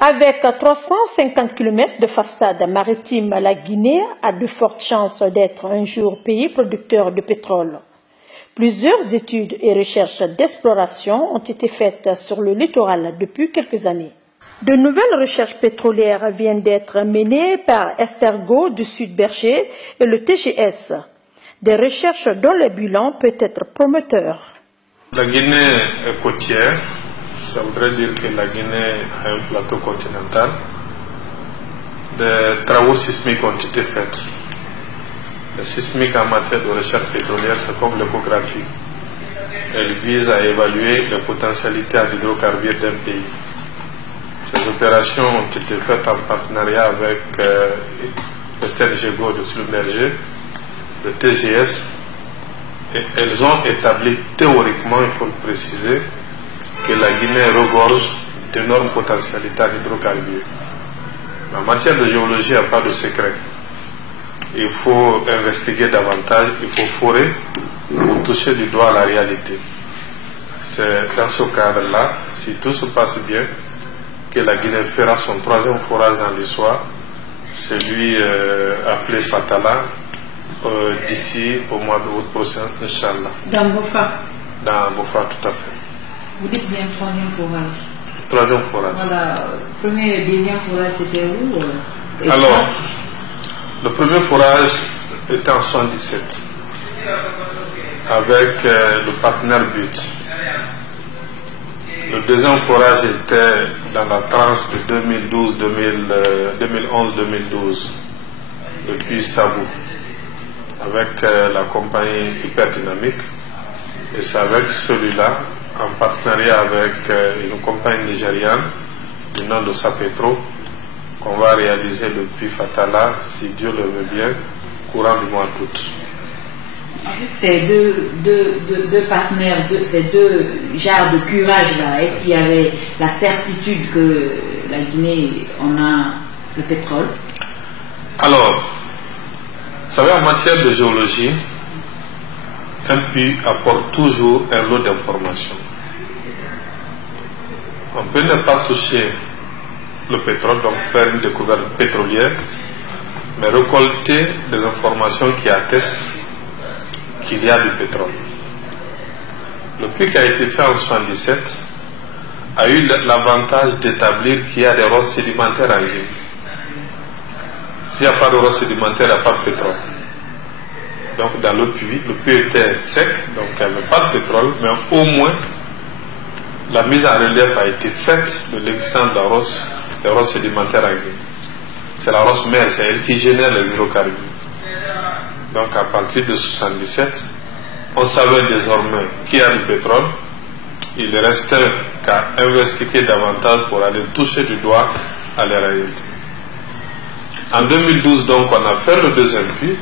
Avec 350 km de façade maritime, la Guinée a de fortes chances d'être un jour pays producteur de pétrole. Plusieurs études et recherches d'exploration ont été faites sur le littoral depuis quelques années. De nouvelles recherches pétrolières viennent d'être menées par Estergo du Sud Berger et le TGS. Des recherches dont le bilan peut être prometteur. La Guinée est côtière. Ça voudrait dire que la Guinée a un plateau continental. Des travaux sismiques ont été faits. Le sismique en matière de recherche pétrolière, c'est comme l'échographie. Elle vise à évaluer les potentialités en hydrocarbures d'un pays. Ces opérations ont été faites en partenariat avec Estergo de Sud Berger, le TGS, et elles ont établi théoriquement, il faut le préciser, que la Guinée regorge d'énormes potentialités en hydrocarbures. En matière de géologie, il n'y a pas de secret. Il faut investiguer davantage, il faut forer pour toucher du doigt la réalité. C'est dans ce cadre-là, si tout se passe bien, que la Guinée fera son troisième forage dans l'histoire, celui appelé Fatala, d'ici au mois d'août prochain, Inch'Allah. Dans Bofa? Dans Bofa, tout à fait. Vous dites bien troisième forage. Troisième forage. Voilà. Premier et deuxième forage, c'était où? Alors, le premier forage était en 1977 avec le partenaire But. Le deuxième forage était dans la tranche de 2011-2012 depuis Sabou avec la compagnie Hyperdynamique, et c'est avec celui-là, en partenariat avec une compagnie nigériane du nom de Sapetro, qu'on va réaliser le puits Fatala, si Dieu le veut bien, courant du mois d'août. Ces deux partenaires, ces deux genres de curage-là, est-ce qu'il y avait la certitude que la Guinée en a le pétrole? Alors, vous savez, en matière de géologie, un puits apporte toujours un lot d'informations. On peut ne pas toucher le pétrole, donc faire une découverte pétrolière, mais récolter des informations qui attestent qu'il y a du pétrole. Le puits qui a été fait en 1977 a eu l'avantage d'établir qu'il y a des roches sédimentaires en Guinée. S'il n'y a pas de roches sédimentaires, il n'y a pas de pétrole. Donc dans le puits était sec, donc il n'y avait pas de pétrole, mais au moins la mise en relief a été faite de l'existence de la roche, des roches sédimentaires en Guinée. C'est la roche mère, c'est elle qui génère les hydrocarbures. Donc à partir de 1977, on savait désormais qu'il y a du pétrole. Il ne restait qu'à investiguer davantage pour aller toucher du doigt à la réalité. En 2012, donc, on a fait le deuxième puits,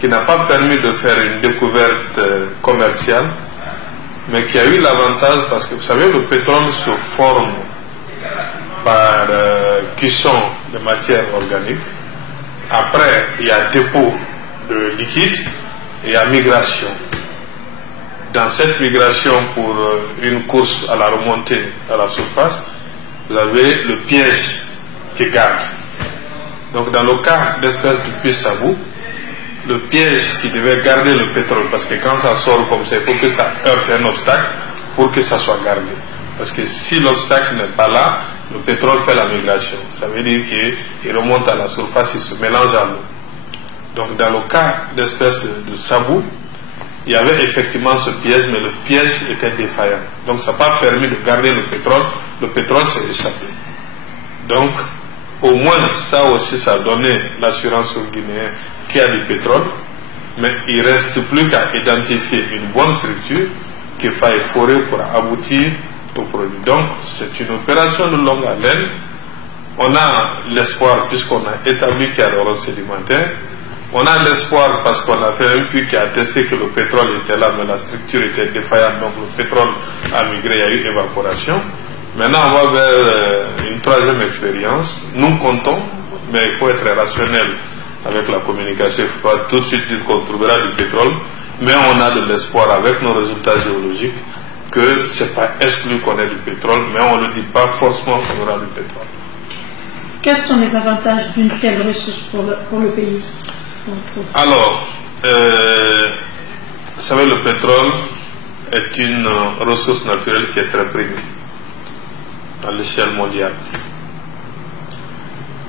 qui n'a pas permis de faire une découverte commerciale, mais qui a eu l'avantage, parce que vous savez, le pétrole se forme par cuisson de matière organique. Après, il y a dépôt de liquide et il y a migration. Dans cette migration, pour une course à la remontée à la surface, vous avez le piège qui garde. Donc dans le cas d'espèce du puits Sabou, le piège qui devait garder le pétrole, parce que quand ça sort comme ça, il faut que ça heurte un obstacle pour que ça soit gardé. Parce que si l'obstacle n'est pas là, le pétrole fait la migration. Ça veut dire qu'il remonte à la surface, il se mélange à l'eau. Donc dans le cas d'espèce de Sabou, il y avait effectivement ce piège, mais le piège était défaillant. Donc ça n'a pas permis de garder le pétrole s'est échappé. Donc au moins ça aussi, ça a donné l'assurance aux Guinéens qu'il y a du pétrole, mais il ne reste plus qu'à identifier une bonne structure qu'il faille forer pour aboutir au produit. Donc c'est une opération de longue haleine. On a l'espoir, puisqu'on a établi qu'il y a des roches sédimentaires. On a l'espoir parce qu'on a fait un puits qui a attesté que le pétrole était là, mais la structure était défaillante, donc le pétrole a migré, il y a eu évaporation. Maintenant, on va vers une troisième expérience. Nous comptons, mais il faut être rationnel avec la communication. Il ne faut pas tout de suite dire qu'on trouvera du pétrole, mais on a de l'espoir avec nos résultats géologiques que ce n'est pas exclu qu'on ait du pétrole, mais on ne le dit pas forcément qu'on aura du pétrole. Quels sont les avantages d'une telle ressource pour le pays? Alors, vous savez, le pétrole est une ressource naturelle qui est très primée à l'échelle mondiale.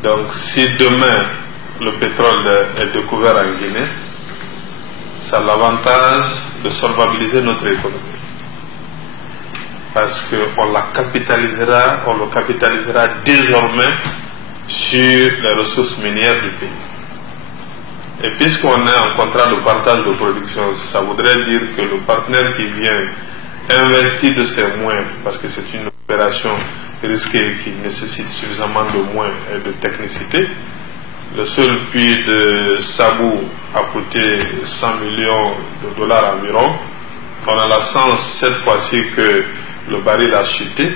Donc, si demain le pétrole est découvert en Guinée, ça a l'avantage de solvabiliser notre économie. Parce qu'on le capitalisera désormais sur les ressources minières du pays. Et puisqu'on est en contrat de partage de production, ça voudrait dire que le partenaire qui vient investir de ses moyens, parce que c'est une opération risquée qui nécessite suffisamment de moyens et de technicité. Le seul puits de Sabou a coûté 100 millions de dollars environ. On a la chance cette fois-ci que le baril a chuté.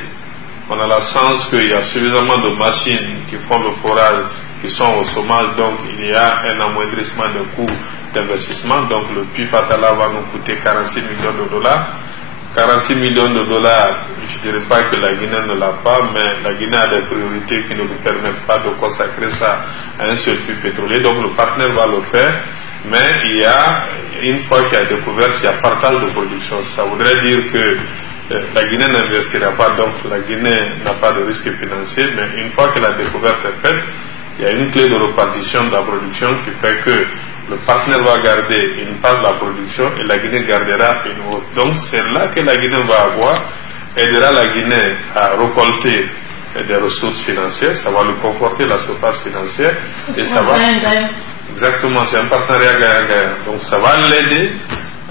On a la chance qu'il y a suffisamment de machines qui font le forage, qui sont au chômage, donc il y a un amoindrissement de coûts d'investissement. Donc le puits Fatala va nous coûter 46 millions de dollars. 46 millions de dollars, je ne dirais pas que la Guinée ne l'a pas, mais la Guinée a des priorités qui ne lui permettent pas de consacrer ça à un seul puits pétrolier. Donc le partenaire va le faire, mais il y a, une fois qu'il y a découvert, il y a partage de production. Ça voudrait dire que la Guinée n'investira pas, donc la Guinée n'a pas de risque financier, mais une fois que la découverte est faite, il y a une clé de répartition de la production qui fait que le partenaire va garder une part de la production et la Guinée gardera une autre. Donc c'est là que la Guinée va avoir, aidera la Guinée à récolter des ressources financières, ça va lui conforter la surface financière et ça va... Exactement, c'est un partenariat gagnant-gagnant. Donc ça va l'aider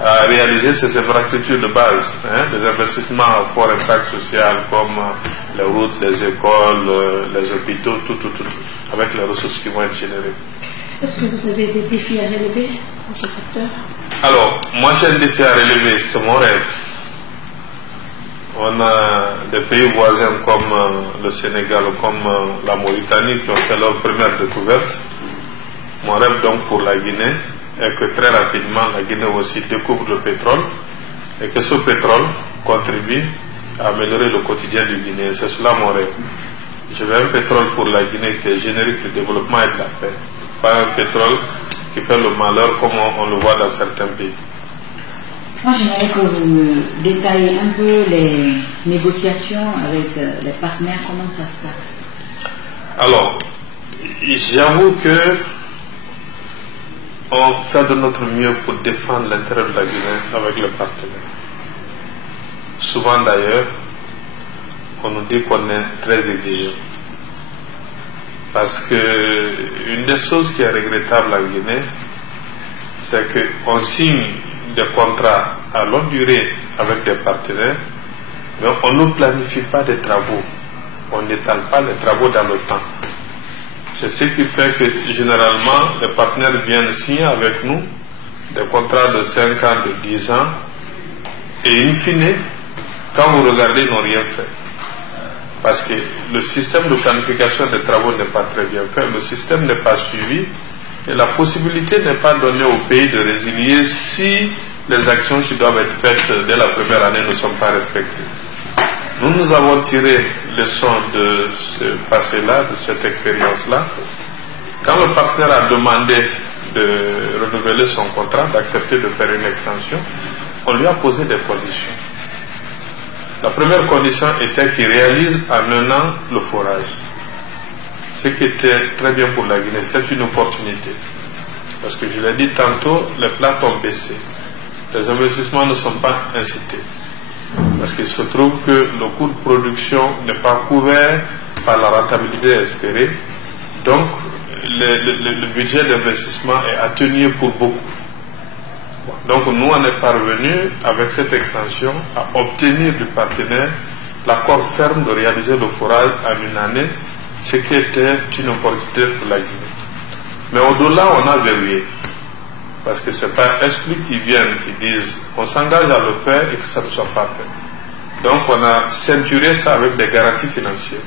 à réaliser ces infrastructures de base, des investissements à fort impact social comme les routes, les écoles, les hôpitaux, tout, avec les ressources qui vont être générées. Est-ce que vous avez des défis à relever dans ce secteur? Alors, moi j'ai un défi à relever, c'est mon rêve. On a des pays voisins comme le Sénégal, comme la Mauritanie qui ont fait leur première découverte. Mon rêve donc pour la Guinée est que très rapidement la Guinée aussi découvre le pétrole et que ce pétrole contribue à améliorer le quotidien du Guinéen. C'est cela mon rêve. Je veux un pétrole pour la Guinée qui est générique du développement et de la paix. Pas un pétrole qui fait le malheur comme on le voit dans certains pays. Moi, j'aimerais que vous me détaillez un peu les négociations avec les partenaires, comment ça se passe? Alors, j'avoue que on fait de notre mieux pour défendre l'intérêt de la Guinée avec les partenaires. Souvent d'ailleurs, on nous dit qu'on est très exigeant. Parce que une des choses qui est regrettable en Guinée, c'est qu'on signe des contrats à longue durée avec des partenaires, mais on ne planifie pas des travaux. On n'étale pas les travaux dans le temps. C'est ce qui fait que généralement les partenaires viennent signer avec nous des contrats de 5 ans, de 10 ans, et in fine, quand vous regardez, ils n'ont rien fait. Parce que le système de planification des travaux n'est pas très bien fait, le système n'est pas suivi, et la possibilité n'est pas donnée au pays de résilier si les actions qui doivent être faites dès la première année ne sont pas respectées. Nous avons tiré leçon de ce passé-là, de cette expérience-là. Quand le partenaire a demandé de renouveler son contrat, d'accepter de faire une extension, on lui a posé des conditions. La première condition était qu'il réalise en 1 an le forage. Ce qui était très bien pour la Guinée, c'était une opportunité. Parce que je l'ai dit tantôt, les plats ont baissé. Les investissements ne sont pas incités. Parce qu'il se trouve que le coût de production n'est pas couvert par la rentabilité espérée. Donc, le budget d'investissement est atténué pour beaucoup. Donc, nous, on est parvenu, avec cette extension, à obtenir du partenaire l'accord ferme de réaliser le forage en 1 année, ce qui était une opportunité pour la Guinée. Mais au-delà, on a verrouillé. Parce que ce n'est pas exclu qui viennent, qui disent on s'engage à le faire et que ça ne soit pas fait. Donc on a ceinturé ça avec des garanties financières.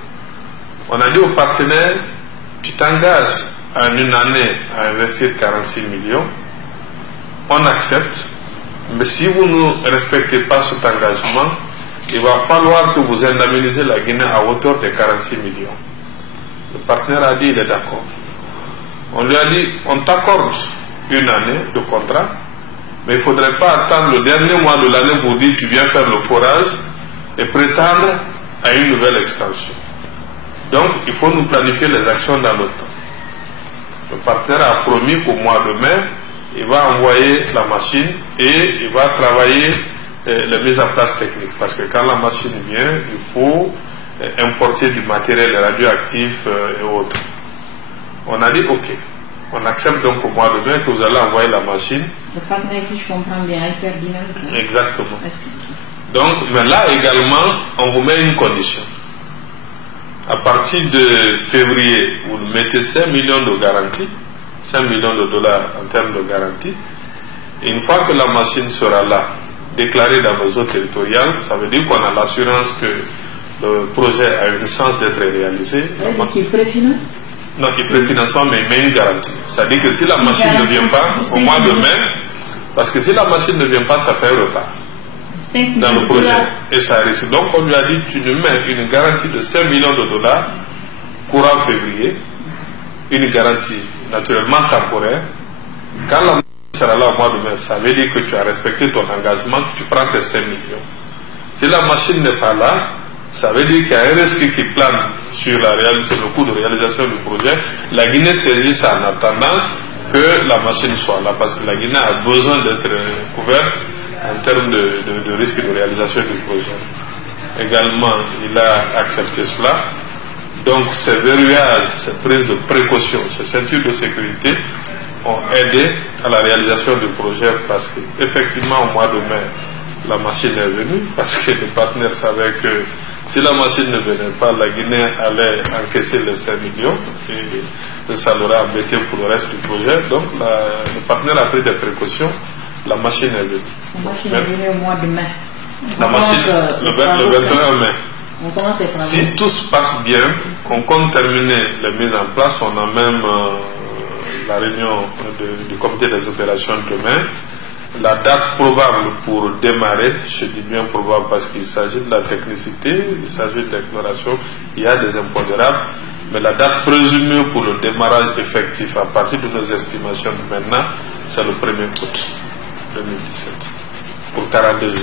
On a dit aux partenaires, tu t'engages en 1 année à investir 46 millions, on accepte, mais si vous ne respectez pas cet engagement, il va falloir que vous indemnisez la Guinée à hauteur de 46 millions. Le partenaire a dit il est d'accord. On lui a dit on t'accorde une année de contrat, mais il ne faudrait pas attendre le dernier mois de l'année pour dire tu viens faire le forage et prétendre à une nouvelle extension. Donc il faut nous planifier les actions dans le temps. Le partenaire a promis qu'au mois de mai, il va envoyer la machine et il va travailler la mise en place technique. Parce que quand la machine vient, il faut importer du matériel radioactif et autres. On a dit ok, on accepte donc au mois de mai que vous allez envoyer la machine. Le partenaire ici, je comprends bien, hyper dynamique. Exactement. Donc, mais là également, on vous met une condition. À partir de février, vous mettez 5 millions de garantie, 5 millions de dollars en termes de garantie. Et une fois que la machine sera là, déclarée dans nos eaux territoriales, ça veut dire qu'on a l'assurance que le projet a une chance d'être réalisé. Qui préfinance? Non, il ne préfinance pas, mais il met une garantie. C'est-à-dire que si la machine ne vient pas au mois de mai, parce que si la machine ne vient pas, ça fait retard dans le projet. Et ça risque. Donc on lui a dit, tu nous mets une garantie de 5 millions de dollars courant février, une garantie naturellement temporaire. Quand la machine sera là au mois de mai, ça veut dire que tu as respecté ton engagement, tu prends tes 5 millions. Si la machine n'est pas là, ça veut dire qu'il y a un risque qui plane sur le coût de réalisation du projet. La Guinée saisit ça en attendant que la machine soit là, parce que la Guinée a besoin d'être couverte en termes de risque de réalisation du projet. Également, il a accepté cela. Donc, ces verrouillages, ces prises de précaution, ces ceintures de sécurité ont aidé à la réalisation du projet, parce qu'effectivement, au mois de mai, la machine est venue, parce que les partenaires savaient que si la machine ne venait pas, la Guinée allait encaisser les 5 millions et ça l'aurait embêté pour le reste du projet. Donc le partenaire a pris des précautions, la machine est venue. La machine est venue au mois de mai. La machine, le 21 mai. Si tout se passe bien, on compte terminer les mises en place, on a même la réunion du comité des opérations demain. La date probable pour démarrer, je dis bien probable parce qu'il s'agit de la technicité, il s'agit de l'exploration, il y a des impondérables, mais la date présumée pour le démarrage effectif à partir de nos estimations de maintenant, c'est le 1er août 2017, pour 42 jours.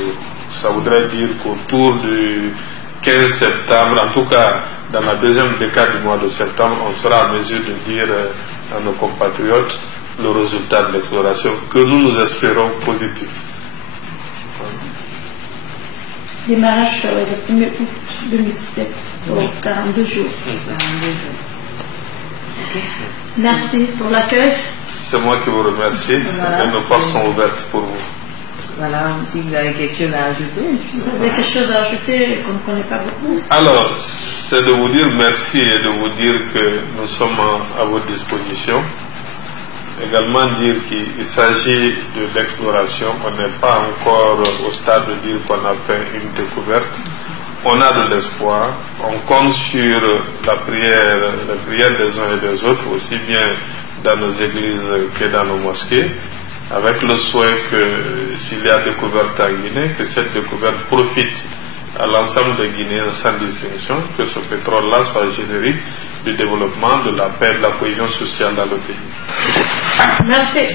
Ça voudrait dire qu'autour du 15 septembre, en tout cas dans la deuxième décade du mois de septembre, on sera en mesure de dire à nos compatriotes le résultat de l'exploration que nous espérons positif. Démarrage le 1er août 2017 pour 42 jours. Okay. Merci pour l'accueil. C'est moi qui vous remercie. Voilà. Et nos portes sont ouvertes pour vous. Voilà, si vous avez quelque chose à ajouter. Vous avez quelque chose à ajouter qu'on ne connaît pas beaucoup? Alors, c'est de vous dire merci et de vous dire que nous sommes à votre disposition. Également dire qu'il s'agit de l'exploration. On n'est pas encore au stade de dire qu'on a fait une découverte. On a de l'espoir. On compte sur la prière des uns et des autres, aussi bien dans nos églises que dans nos mosquées, avec le souhait que s'il y a découverte en Guinée, que cette découverte profite à l'ensemble des Guinéens sans distinction, que ce pétrole-là soit générique du développement, de la paix et de la cohésion sociale dans le pays. Merci.